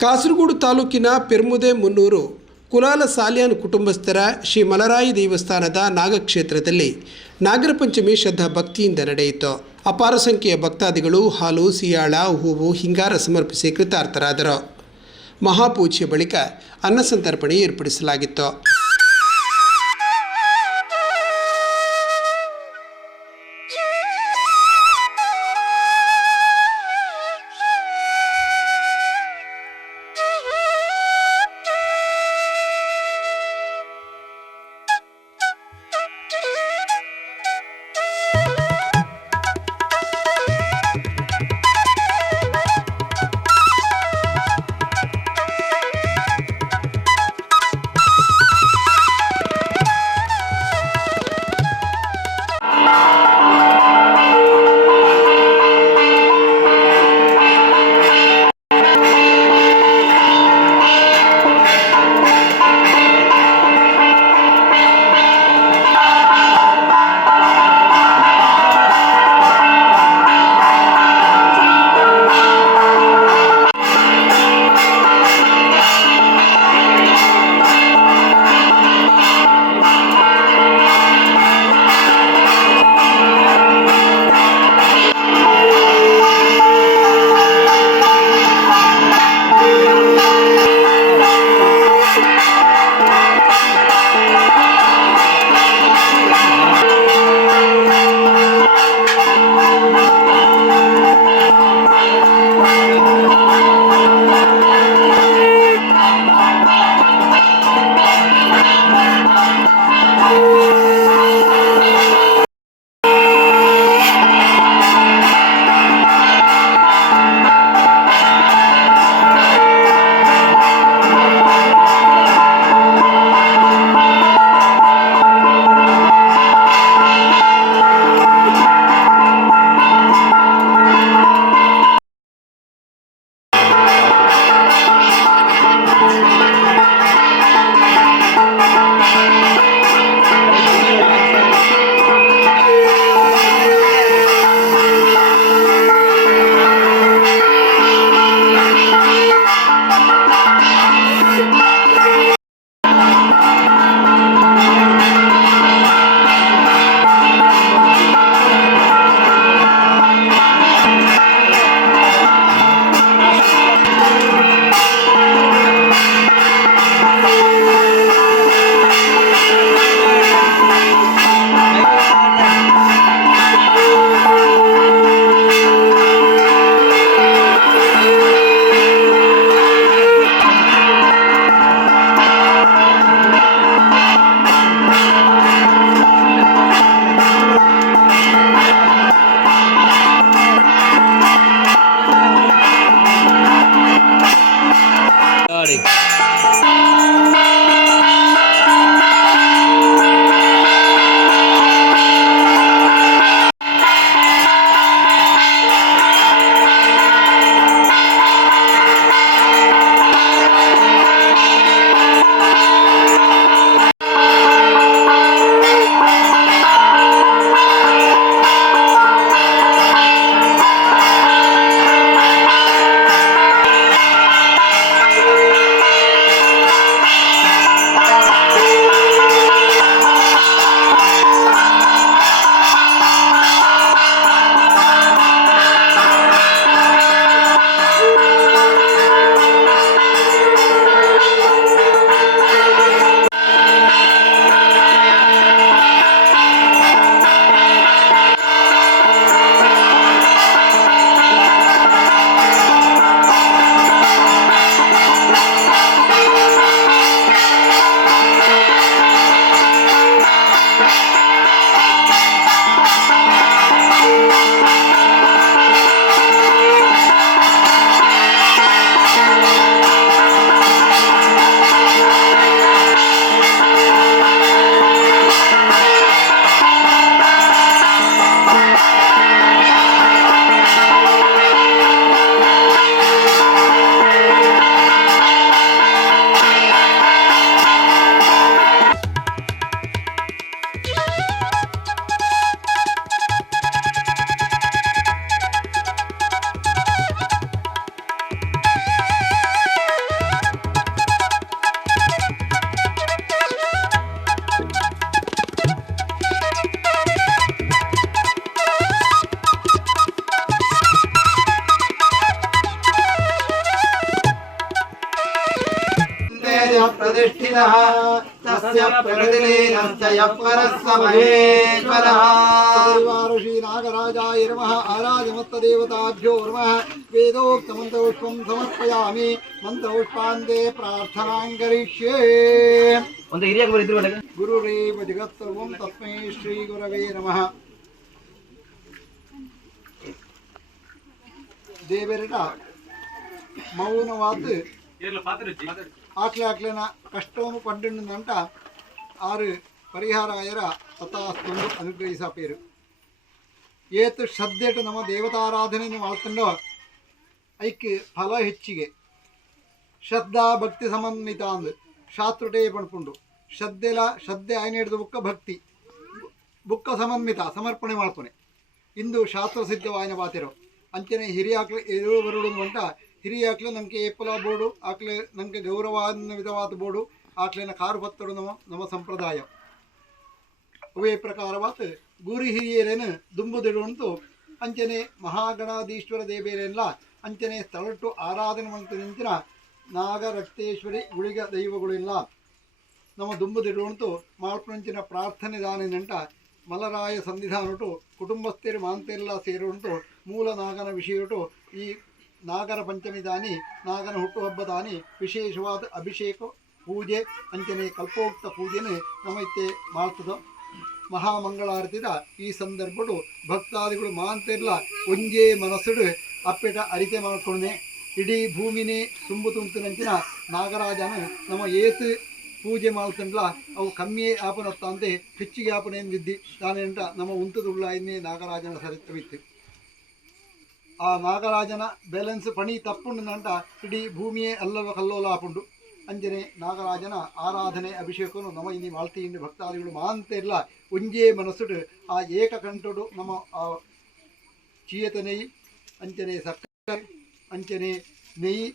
ಕಾಸರಗೋಡು ತಾಲೂಕಿನ ಪೆರ್ಮುದೆ ಮುನ್ನೂರು ಕುಲಾಲ ಸಾಲಿಯಾನ್ ಕುಟುಂಬಸ್ಥರ ಶ್ರೀ ಮಲರಾಯಿ ದೇವಸ್ಥಾನದ ನಾಗಕ್ಷೇತ್ರದಲ್ಲಿ ನಾಗರ ಪಂಚಮಿ ಶ್ರದ್ಧಾ ಭಕ್ತಿಯಿಂದ ನಡೆಯಿತು. ಅಪಾರ ಸಂಖ್ಯೆಯ ಭಕ್ತಾದಿಗಳು ಹಾಲು, ಸಿಯಾಳ, ಹೂವು, ಹಿಂಗಾರ ಸಮರ್ಪಿಸಿ ಕೃತಾರ್ಥರಾದರು. ಮಹಾಪೂಜೆ ಬಳಿಕ ಅನ್ನಸಂತರ್ಪಣೆ ಏರ್ಪಡಿಸಲಾಗಿತ್ತು. प्रतिष्ठितः तस्य प्रतिलीनस्य यः परः स महेश्वरः परिवार श्री नागराजाय नमः आराधमत्तदेवताभ्यो नमः वेदोक्तमन्त्रपुष्पं समर्पयामि मन्त्रपुष्पान्ते प्रार्थनां करिष्ये ಒಂದು ಹಿರಿಯ ಬರಿದ್ರು ಒಳಗೆ गुरुरेव जगत्सर्वं तस्मै श्रीगुरवे नमः ದೇವರಿಡ ಮೌನವಾದ ಆಕ್ಲೆ ಆಕ್ಲೆನ ಕಷ್ಟವನ್ನು ಪಂಡಿನಂಟ ಆರು ಪರಿಹಾರಾಯರ ತಥಾಸ್ತೊಂದು ಅನುಗ್ರಹಿಸ ಪೇರು. ಏತು ಶ್ರದ್ಧೆಟು ನಮ್ಮ ದೇವತಾರಾಧನೆಯನ್ನು ಮಾಡ್ಕೊಂಡೋ ಐಕ್ ಫಲ ಹೆಚ್ಚಿಗೆ. ಶ್ರದ್ಧಾ ಭಕ್ತಿ ಸಮನ್ವಿತ ಅಂದು ಶಾಸ್ತ್ರಟೇ ಪಡ್ಕೊಂಡು ಶ್ರದ್ಧೆಲ ಶ್ರದ್ಧೆ ಆಯ್ನ ಹಿಡಿದು ಬುಕ್ಕ ಭಕ್ತಿ. ಬುಕ್ಕ ಸಮನ್ವಿತ ಸಮರ್ಪಣೆ ಮಾಡ್ಕೊನೆ ಇಂದು ಶಾಸ್ತ್ರ ಸಿದ್ಧವಾಯನ ಬಾತಿರೋ ಅಂಚನೆ ಹಿರಿಯ ಆಕ್ಲೆ ಎದುರು ಬರುಡು ಅಂತ ಹಿರಿಯ ಆಕ್ಲೆ ನಮಗೆ ಏಪಲ ಬೋಡು ಆಕ್ಲೆ ನಮ್ಗೆ ಗೌರವಾನ್ವಿತವಾದ ಬೋಡು ಆಕ್ಲೆನ ಕಾರು ಹೊತ್ತಡು ನಮ್ಮ ನಮ್ಮ ಸಂಪ್ರದಾಯ. ಅವೇ ಪ್ರಕಾರವಾತ್ ಗುರಿ ಹಿರಿಯರೇನು ದುಂಬುದಿಡುವಂತು ಅಂಚನೆ ಮಹಾಗಣಾಧೀಶ್ವರ ದೇವೇರೆಲ್ಲ ಅಂಚನೆ ಸ್ಥಳಟ್ಟು ಆರಾಧನೆ ಮಂತು ನಿಂತಿನ ನಾಗರಕ್ತೇಶ್ವರಿ ಗುಳಿಗ ದೈವಗಳಿಲ್ಲ. ನಮ್ಮ ದುಂಬುದಿಡುವಂತು ಮಾಳ್ಪಂಚಿನ ಪ್ರಾರ್ಥನೆ ದಾನ ನಂಟ ಮಲರಾಯ ಸಂಧಿಧಾನಟು ಕುಟುಂಬಸ್ಥರು ಮಾಂತೆಲ್ಲ ಸೇರುವಂಟು ಮೂಲ ನಾಗನ ವಿಷಯಟು ಈ ನಾಗರ ಪಂಚಮಿ ದಾನಿ, ನಾಗನ ಹುಟ್ಟುಹಬ್ಬ ದಾನಿ, ವಿಶೇಷವಾದ ಅಭಿಷೇಕ ಪೂಜೆ ಅಂಚನೆ ಕಲ್ಪೋಕ್ತ ಪೂಜೆನೇ ನಮೈತೆ ಮಾಡ್ತದ. ಮಹಾಮಂಗಳಾರತಿದ ಈ ಸಂದರ್ಭಡು ಭಕ್ತಾದಿಗಳು ಮಾಂತಿರ್ಲ ಒಂಜೇ ಮನಸ್ಸುಡು ಅಪ್ಪೆಟ ಅರಿಕೆ ಮಾಡ್ಕೊಂಡೆ ಇಡೀ ಭೂಮಿನೇ ತುಂಬು ತುಂಬಿನಂಚಿನ ನಾಗರಾಜನ ನಮ್ಮ ಏತು ಪೂಜೆ ಮಾಡ್ತಂಡ್ಲ ಅವು ಕಮ್ಮಿಯೇ ಆಪನತ್ತ ಅಂತೆ ಹೆಚ್ಚಿಗೆ ಆಪನೇನು ಎಂದಿದ್ದಿ ತಾನೆಂಟ ನಮ್ಮ ಉಂತದುಳ್ಳ ಇನ್ನೇ ನಾಗರಾಜನ ಸರಿತ್ರವಿತ್ತು ಆ ನಾಗರಾಜನ ಬ್ಯಾಲೆನ್ಸ್ ಪಣಿ ತಪ್ಪುಂಡುನಂಟ ಇಡೀ ಭೂಮಿಯೇ ಅಲ್ಲವ ಕಲ್ಲೋಲ ಆಪುಂಡು ಅಂಜನೆ ನಾಗರಾಜನ ಆರಾಧನೆ ಅಭಿಷೇಕನು ನಮ ಇನ್ನಿ ಇನ್ನು ಭಕ್ತಾದಿಗಳು ಮಾಂತ ಇಲ್ಲ. ಒಂಜೇ ಮನಸ್ಸುಡು ಆ ಏಕಕಂಠಡು ನಮ್ಮ ಆ ಚೀಯತ ನೆಯಿ ಅಂಚನೆ ಸಕ್ಕರೆ ಅಂಚನೆ ನೆಯಿ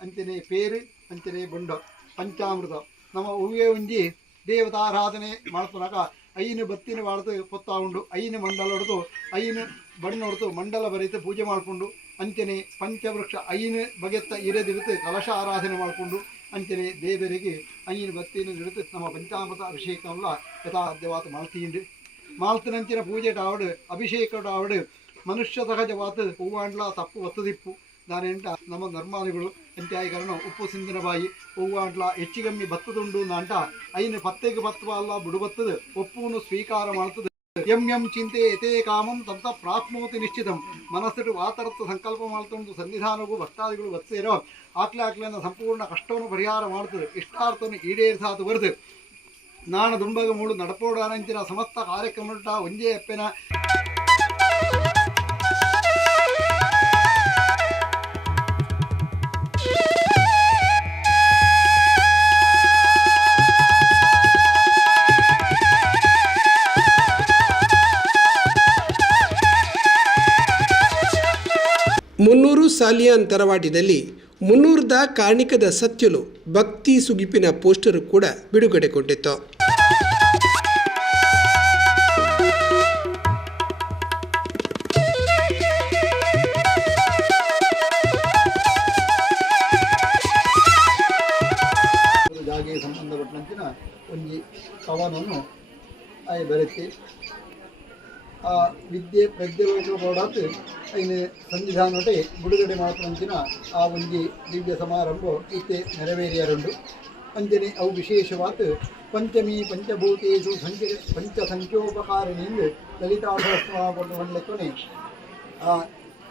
ಅಂಚನೆ ಪೇರು ಅಂಚನೆ ಬೊಂಡ, ಪಂಚಾಮೃತ. ನಮ್ಮ ಹೂವೇ ಒಂಜಿ ದೇವತಾರಾಧನೆ ಮಾಡ್ಕೊಳಕ ಐನು ಬತ್ತಿನ ಬಾಳ್ದು ಪೊತ್ತ ಉಂಡು ಐನು ಮಂಡಲ ಹೊಡೆದು ಐನು ಬಣ್ಣ ಹೊರತು ಮಂಡಲ ಬರೀತು ಪೂಜೆ ಮಾಡಿಕೊಂಡು ಅಂಚನೆ ಪಂಚವೃಕ್ಷ ಐನ ಬಗೆತ್ತ ಇರದಿರುತ್ತೆ ಕಲಶ ಆರಾಧನೆ ಮಾಡಿಕೊಂಡು ಅಂತೇನೆ ದೇವರಿಗೆ ಐನ ಬತ್ತಿನ ಇರುತ್ತೆ ನಮ್ಮ ಪಂಚಾಮೃತ ಅಭಿಷೇಕವಲ್ಲ ಯಥಾದ್ಯವಾತ ಮಾಲ್ತಿಯುಂಡು. ಮಾಲ್ತಿನಂಚಿನ ಪೂಜೆ ಡಾವಡು ಅಭಿಷೇಕ ಡಾವಡು ಮನುಷ್ಯ ಸಹಜವಾತ ಹೂವಾಂಡ್ಲ ತಪ್ಪು ಒತ್ತದಿಪ್ಪು ದಾನೆಂಟ ನಮ್ಮ ನರ್ಮಾನಿಗಳು ಅಂತ್ಯಾಯ ಕಾರಣ ಉಪ್ಪು ಸಿಂದಿನ ಬಾಯಿ, ಹೂವಾಂಡ್ಲ ಹೆಚ್ಚಿಗಮ್ಮಿ ಬತ್ತದುಂಡು ನಾಂಟ, ಐನು ಪತ್ತೆಗೆ ಬತ್ತವ ಅಲ್ಲ ಬುಡುಬತ್ತದ, ಒಪ್ಪುನು ಸ್ವೀಕಾರ ಮಾಡ್ತದೆ. ಎಂ ಚಿಂತೆ ಎತೇ ಕಾಮಂ ತಂತ ಪ್ರಾಪ್ನೋತಿ ನಿಶ್ಚಿತಂ ಮನಸ್ಸಿಟ್ಟು ವಾತರತ್ವ ಸಂಕಲ್ಪ ಮಾಡ್ಕೊಂಡು ಸನ್ನಿಧಾನಗೂ ಭಕ್ತಾದಿಗಳು ಬತ್ತೇರೋ ಆಕ್ಲೆ ಆಕ್ಲೆನ ಸಂಪೂರ್ಣ ಕಷ್ಟವನ್ನು ಪರಿಹಾರ ಮಾಡ್ತದೆ ಇಷ್ಟಾರ್ಥವನ್ನು ಈಡೇರಿಸಾತು ಬರುದು ನಾಣ ದುಂಬಗ ಮೂಡು ನಡಪೋಡಾನಂಚಿನ ಸಮಸ್ತ ಕಾರ್ಯಕ್ರಮ ಒಂದೇ ಅಪ್ಪೆನ ಸಾಲಿಯಾನ್ ತರವಾಟಿದಲ್ಲಿ ಮುನ್ನೂರದ ಕಾರ್ಣಿಕದ ಸತ್ಯಲು ಭಕ್ತಿ ಸುಗಿಪಿನ ಪೋಸ್ಟರ್ ಕೂಡ ಬಿಡುಗಡೆಗೊಂಡಿತ್ತು. ಸಂಬಂಧಪಟ್ಟಂತಿನ ಒಂಜಿ ಕವನನ್ನು ಆಯ್ ಬರೆತಿ ಆ ವಿದ್ಯೆ, ಪ್ರಜ್ಞೆ ಬೋಡಾತ್ ಐನ ಸಂವಿಧಾನಟೆ ಬಿಡುಗಡೆ ಮಾಡ್ಕೊಂತಿನ ಆ ಒಂಜಿ ದಿವ್ಯ ಸಮಾರಂಭ ಇತ್ತೆ ನೆರವೇರಿಯರುಂಡು ಅಂಜನೆ ಅವು ವಿಶೇಷವಾತ್. ಪಂಚಮಿ ಪಂಚಭೂತೇಶು ಸಂಖ್ಯೆ ಪಂಚ ಸಂಖ್ಯೋಪಕಾರಿಣಿಂದ ಲಲಿತಾ ಸಹಸ್ರನಾಮವನ್ನು ಆ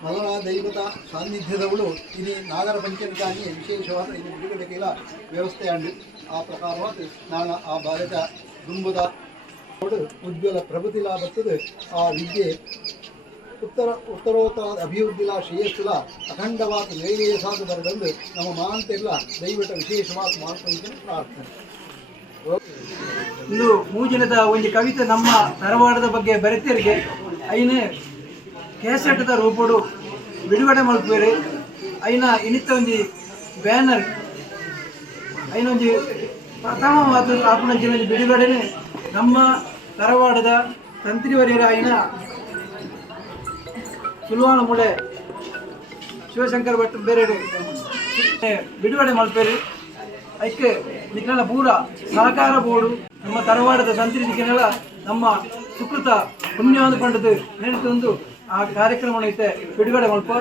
ಮಲನ ದೈವತ ಸಾನ್ನಿಧ್ಯದವಳು ಇನಿ ನಾಗರ ಪಂಚಮಿಗಾಗಿ ವಿಶೇಷವಾದ ಇನ್ನು ಬಿಡುಗಡೆಗೆಲ್ಲ ವ್ಯವಸ್ಥೆ ಅಂಡು ಆ ಪ್ರಕಾರವಾದ ನಾನು ಆ ಭಾರತ ದುಂಬುದ. ಉಜ್ವಲ ಪ್ರಭುತಿಲ ಬರ್ತದೆ ಆ ವಿದ್ಯೆ ಉತ್ತರ ಉತ್ತರೋತ್ತರ ಅಭಿವೃದ್ಧಿಲ ಶ್ರೇಯಸ್ಸುಲ ಅಖಂಡವಾದ ನೈವೇಯ ಸಾಧು ಬರದಂದು ನಮ್ಮ ಮಾಂತೆಲ್ಲ ದೈವಟ ವಿಶೇಷವಾದ ಮಾಡ್ಕೊಂಡು ಪ್ರಾರ್ಥನೆ. ಇಂದು ಮೂಜಿನದ ಒಂದು ಕವಿತೆ ನಮ್ಮ ಧಾರವಾಡದ ಬಗ್ಗೆ ಬರೆತಿರಿಗೆ. ಐನ ಕೇಸೆಟ್ದ ರೂಪಡು ಬಿಡುಗಡೆ ಮಲ್ಪೇರಿ ಐನ ಇನಿತ ಒಂದು ಬ್ಯಾನರ್. ಐನ ಪ್ರಥಮ ಮಾತು ಜಿಲ್ಲೆಯಲ್ಲಿ ಬಿಡುಗಡೆನೆ ನಮ್ಮ ಧಾರವಾಡದ ತಂತ್ರಿವರಿಯರ ಐನ ಸುಲ್ವಾನ ಮೂಳೆ. ಶಿವಶಂಕರ್ ಭಟ್ ಬೇರೆ ಬಿಡುಗಡೆ ಮಲ್ಪೇರಿ ಅದಕ್ಕೆ ಇದಕ್ಕೆಲ್ಲ ಪೂರ ಸಹಕಾರ ಬೋರ್ಡು, ನಮ್ಮ ತರವಾಡದ ಸಂತಿರಿಕೆಲ್ಲ ನಮ್ಮ ಸುಕೃತ ಪುಣ್ಯವನ್ನು ಕಂಡದ್ದು ನೆನೆತೊಂದು ಆ ಕಾರ್ಯಕ್ರಮ ಐತೆ ಬಿಡುಗಡೆ ಮಲ್ಪ